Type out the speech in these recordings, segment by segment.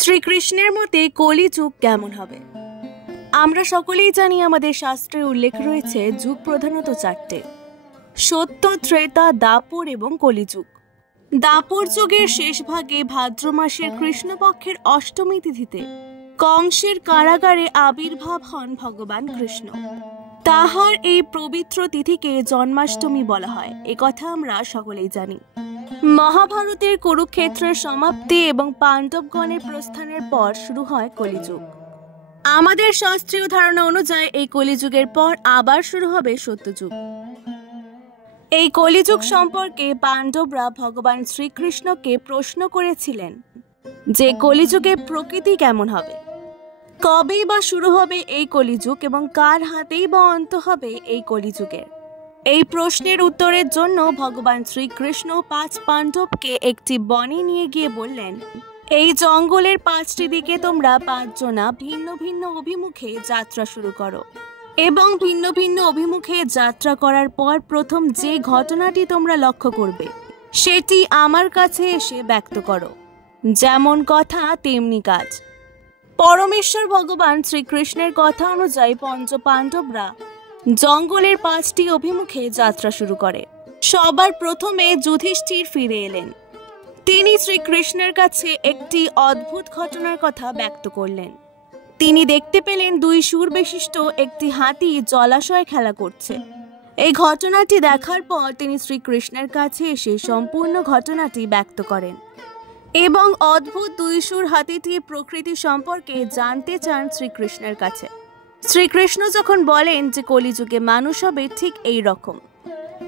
শ্রীকৃষ্ণের মতে কলিযুগ কেমন হবে? আমরা সকলেই জানি আমাদের শাস্ত্রে উল্লেখ রয়েছে যুগ প্রধানত চারটে: সত্য, ত্রেতা, দাপর এবং কলিযুগ। দাপর যুগের শেষ ভাগে ভাদ্র মাসের কৃষ্ণপক্ষের অষ্টমী তিথিতে কংসের কারাগারে আবির্ভাব হন ভগবান কৃষ্ণ। তাহার এই পবিত্র তিথিকে জন্মাষ্টমী বলা হয়, একথা আমরা সকলেই জানি। মহাভারতের কুরুক্ষেত্রের সমাপ্তি এবং পাণ্ডবগণের প্রস্থানের পর শুরু হয় কলিযুগ। আমাদের শাস্ত্রীয় ধারণা অনুযায়ী এই কলিযুগের পর আবার শুরু হবে সত্যযুগ। এই কলিযুগ সম্পর্কে পাণ্ডবরা ভগবান শ্রীকৃষ্ণকে প্রশ্ন করেছিলেন যে কলিযুগে প্রকৃতি কেমন হবে, কবেই বা শুরু হবে এই কলিযুগ এবং কার হাতেই বা অন্ত হবে এই কলিযুগের। এই প্রশ্নের উত্তরের জন্য ভগবান শ্রীকৃষ্ণ 5 পাণ্ডবকে একটি বনে নিয়ে গিয়ে বললেন, এই জঙ্গলের 5টি দিকে তোমরা 5 জনা ভিন্ন ভিন্ন অভিমুখে যাত্রা শুরু করো এবং ভিন্ন ভিন্ন অভিমুখে যাত্রা করার পর প্রথম যে ঘটনাটি তোমরা লক্ষ্য করবে সেটি আমার কাছে এসে ব্যক্ত করো। যেমন কথা তেমনি কাজ। পরমেশ্বর ভগবান শ্রীকৃষ্ণের কথা অনুযায়ী পঞ্চ পাণ্ডবরা জঙ্গলের 5টি অভিমুখে যাত্রা শুরু করে। সবার প্রথমে যুধিষ্ঠির ফিরে এলেন। তিনি শ্রীকৃষ্ণের কাছে একটি অদ্ভুত ঘটনার কথা ব্যক্ত করলেন। তিনি দেখতে পেলেন 2 সুর বিশিষ্ট একটি হাতি জলাশয়ে খেলা করছে। এই ঘটনাটি দেখার পর তিনি শ্রীকৃষ্ণের কাছে এসে সম্পূর্ণ ঘটনাটি ব্যক্ত করেন এবং অদ্ভুত 2 সুর হাতিটির প্রকৃতি সম্পর্কে জানতে চান শ্রীকৃষ্ণের কাছে। শ্রীকৃষ্ণ যখন বলেন যে কলিযুগে মানুষ হবে ঠিক এই রকম,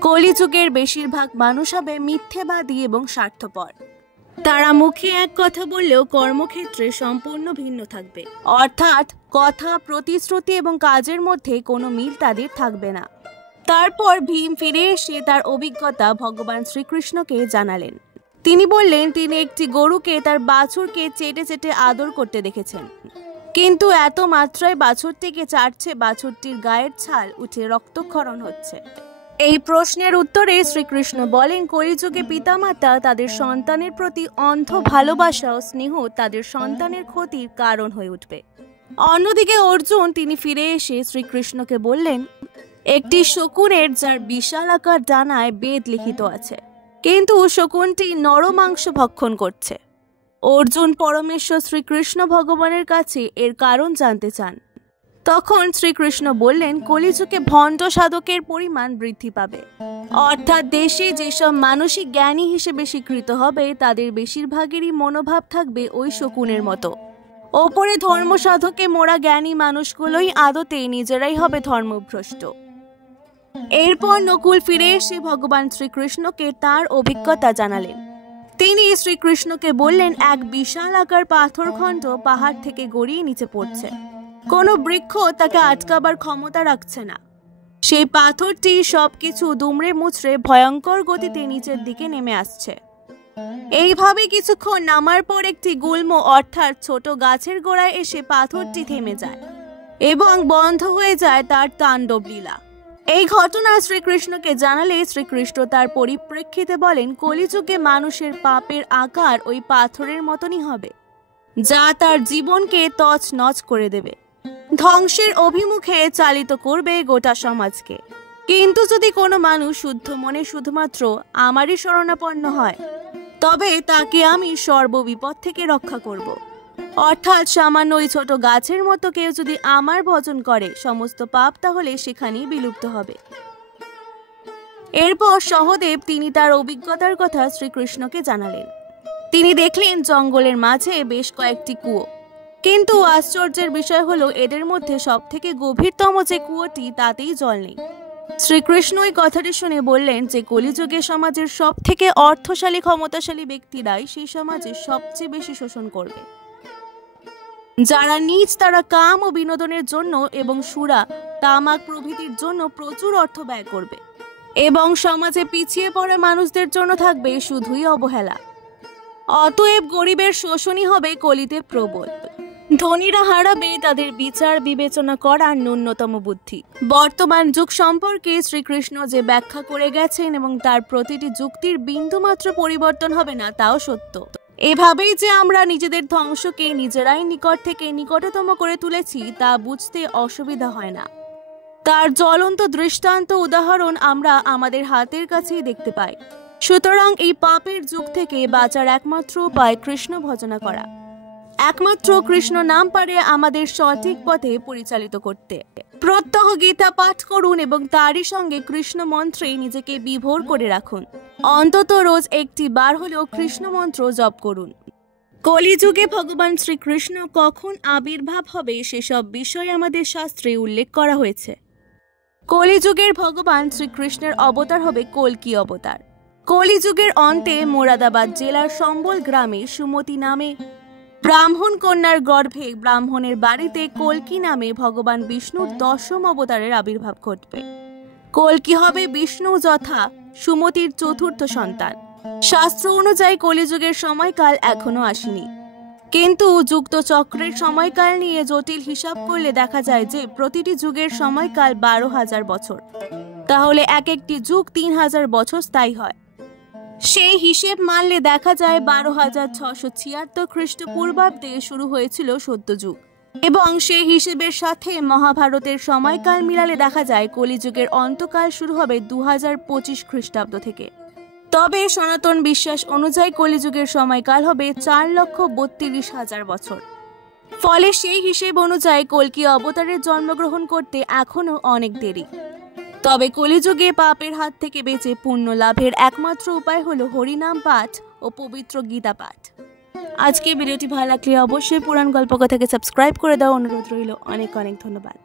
কলিযুগের বেশিরভাগ মানুষ হবে মিথ্যেবাদী এবং স্বার্থপর। তারা মুখে এক কথা বললেও কর্মক্ষেত্রে সম্পূর্ণ ভিন্ন থাকবে, অর্থাৎ কথা, প্রতিশ্রুতি এবং কাজের মধ্যে কোনো মিল তাদের থাকবে না। তারপর ভীম ফিরে এসে তার অভিজ্ঞতা ভগবান শ্রীকৃষ্ণকে জানালেন। তিনি বললেন তিনি একটি গরুকে তার বাছুরকে চেটে চেটে আদর করতে দেখেছেন, কিন্তু এত মাত্রায় বাছুরটিকে চাটছে বাছুরটির গায়ের ছাল উঠে রক্তক্ষরণ হচ্ছে। এই প্রশ্নের উত্তরে শ্রীকৃষ্ণ বলেন কলিযুগে পিতামাতা তাদের সন্তানের প্রতি অন্ধ ভালোবাসা ও স্নেহ তাদের সন্তানের ক্ষতির কারণ হয়ে উঠবে। অন্যদিকে অর্জুন তিনি ফিরে এসে শ্রীকৃষ্ণকে বললেন একটি শকুনের যার বিশাল আকার ডানায় বেদ লিখিত আছে, কিন্তু শকুনটি নরমাংস ভক্ষণ করছে। অর্জুন পরমেশ্বর শ্রীকৃষ্ণ ভগবানের কাছে এর কারণ জানতে চান। তখন শ্রীকৃষ্ণ বললেন কলিযুগে ভণ্ড সাধকের পরিমাণ বৃদ্ধি পাবে, অর্থাৎ দেশে যেসব মানসিক জ্ঞানী হিসেবে স্বীকৃত হবে তাদের বেশিরভাগেরই মনোভাব থাকবে ওই শকুনের মতো। ওপরে ধর্ম সাধকে মোরা জ্ঞানী মানুষগুলোই আদতে নিজেরাই হবে ধর্মভ্রষ্ট। এরপর নকুল ফিরে এসে ভগবান শ্রীকৃষ্ণকে তার অভিজ্ঞতা জানালেন। তিনি শ্রীকৃষ্ণকে বললেন এক বিশাল আকার পাথরখণ্ড পাহাড় থেকে গড়িয়ে নিচে পড়ছে। কোনো বৃক্ষ তাকে আটকাবার ক্ষমতা রাখছে না। সেই পাথরটি সবকিছু দুমড়ে মুচড়ে ভয়ঙ্কর গতিতে নিচের দিকে নেমে আসছে। এইভাবে কিছুক্ষণ নামার পর একটি গুল্ম অর্থাৎ ছোট গাছের গোড়ায় এসে পাথরটি থেমে যায় এবং বন্ধ হয়ে যায় তার তাণ্ডব লীলা। এই ঘটনা শ্রীকৃষ্ণকে জানালে শ্রীকৃষ্ণ তার পরিপ্রেক্ষিতে বলেন কলিযুগে মানুষের পাপের আকার ওই পাথরের মতনই হবে, যা তার জীবনকে তছনছ করে দেবে, ধ্বংসের অভিমুখে চালিত করবে গোটা সমাজকে। কিন্তু যদি কোনো মানুষ শুদ্ধ মনে শুধুমাত্র আমারই শরণাপন্ন হয় তবে তাকে আমি সর্ববিপদ থেকে রক্ষা করব। অর্থাৎ সামান্য ওই ছোট গাছের মতো কেউ যদি আমার ভজন করে সমস্ত পাপ তাহলে সেখানেই বিলুপ্ত হবে। এরপর সহদেব তিনি তার অভিজ্ঞতার কথা শ্রীকৃষ্ণকে জানালেন। তিনি দেখলেন জঙ্গলের মাঝে বেশ কয়েকটি কুয়ো, কিন্তু আশ্চর্যের বিষয় হলো এদের মধ্যে সব থেকে গভীরতম যে কুয়োটি তাতেই জল নেই। শ্রীকৃষ্ণ এই কথাটি শুনে বললেন যে কলিযুগে সমাজের সব থেকে অর্থশালী ক্ষমতাশালী ব্যক্তিরাই সেই সমাজে সবচেয়ে বেশি শোষণ করবে। যারা নীচ তারা কাম ও বিনোদনের জন্য এবং সুরা, তামাক প্রভৃতির জন্য প্রচুর অর্থ ব্যয় করবে এবং সমাজে পিছিয়ে পড়া মানুষদের জন্য থাকবে শুধুই অবহেলা। অতএব গরিবের শোষণই হবে কলিতে প্রবল। ধনীরা হারাবে তাদের বিচার বিবেচনা করার ন্যূনতম বুদ্ধি। বর্তমান যুগ সম্পর্কে শ্রীকৃষ্ণ যে ব্যাখ্যা করে গেছেন এবং তার প্রতিটি যুক্তির বিন্দুমাত্র পরিবর্তন হবে না তাও সত্য। এভাবেই যে আমরা নিজেদের ধ্বংসকে নিজেরাই নিকট থেকে নিকটতম করে তুলেছি তা বুঝতে অসুবিধা হয় না। তার জ্বলন্ত দৃষ্টান্ত উদাহরণ আমরা আমাদের হাতের কাছেই দেখতে পাই। সুতরাং এই পাপের যুগ থেকে বাঁচার একমাত্র উপায় কৃষ্ণ ভজনা করা। একমাত্র কৃষ্ণ নাম পারে আমাদের সঠিক পথে পরিচালিত করতে। প্রত্যহ গীতা পাঠ করুন এবং তারই সঙ্গে কৃষ্ণ মন্ত্রে নিজেকে বিভোর করে রাখুন। অন্তত রোজ একটি বার হলেও কৃষ্ণ মন্ত্র জপ করুন। কলিযুগে ভগবান শ্রীকৃষ্ণ কখন আবির্ভাব হবে সেসব বিষয় আমাদের শাস্ত্রে উল্লেখ করা হয়েছে। কলিযুগের ভগবান শ্রীকৃষ্ণের অবতার হবে কল্কি অবতার। কলিযুগের অন্তে মোরাদাবাদ জেলার সম্বল গ্রামে সুমতি নামে ব্রাহ্মণ কন্যার গর্ভে ব্রাহ্মণের বাড়িতে কল্কি নামে ভগবান বিষ্ণুর 10ম অবতারের আবির্ভাব ঘটবে। কল্কি হবে বিষ্ণু যথা সুমতির 4র্থ সন্তান। শাস্ত্র অনুযায়ী কলিযুগের সময়কাল এখনো আসেনি, কিন্তু যুক্ত চক্রের সময়কাল নিয়ে জটিল হিসাব করলে দেখা যায় যে প্রতিটি যুগের সময়কাল 12,000 বছর। তাহলে এক একটি যুগ 3,000 বছর স্থায়ী হয়। সেই হিসেব মানলে দেখা যায় 12,676 খ্রিস্টপূর্বাব্দে শুরু হয়েছিল সত্যযুগ, এবং সেই হিসেবের সাথে মহাভারতের সময়কাল মিলালে দেখা যায় কলিযুগের অন্তকাল শুরু হবে 2025 খ্রিস্টাব্দ থেকে। তবে সনাতন বিশ্বাস অনুযায়ী কলিযুগের সময়কাল হবে 4,32,000 বছর। ফলে সেই হিসেব অনুযায়ী কল্কি অবতারের জন্মগ্রহণ করতে এখনো অনেক দেরি। তবে কলিযুগে পাপের হাত থেকে বেঁচে পুণ্য লাভের একমাত্র উপায় হলো হরিনাম পাঠ ও পবিত্র গীতা পাঠ। আজকে ভিডিওটি ভালো লাগলে অবশ্যই পুরাণ গল্পকথাকে সাবস্ক্রাইব করে দাও। অনুরোধ রইল। অনেক অনেক ধন্যবাদ।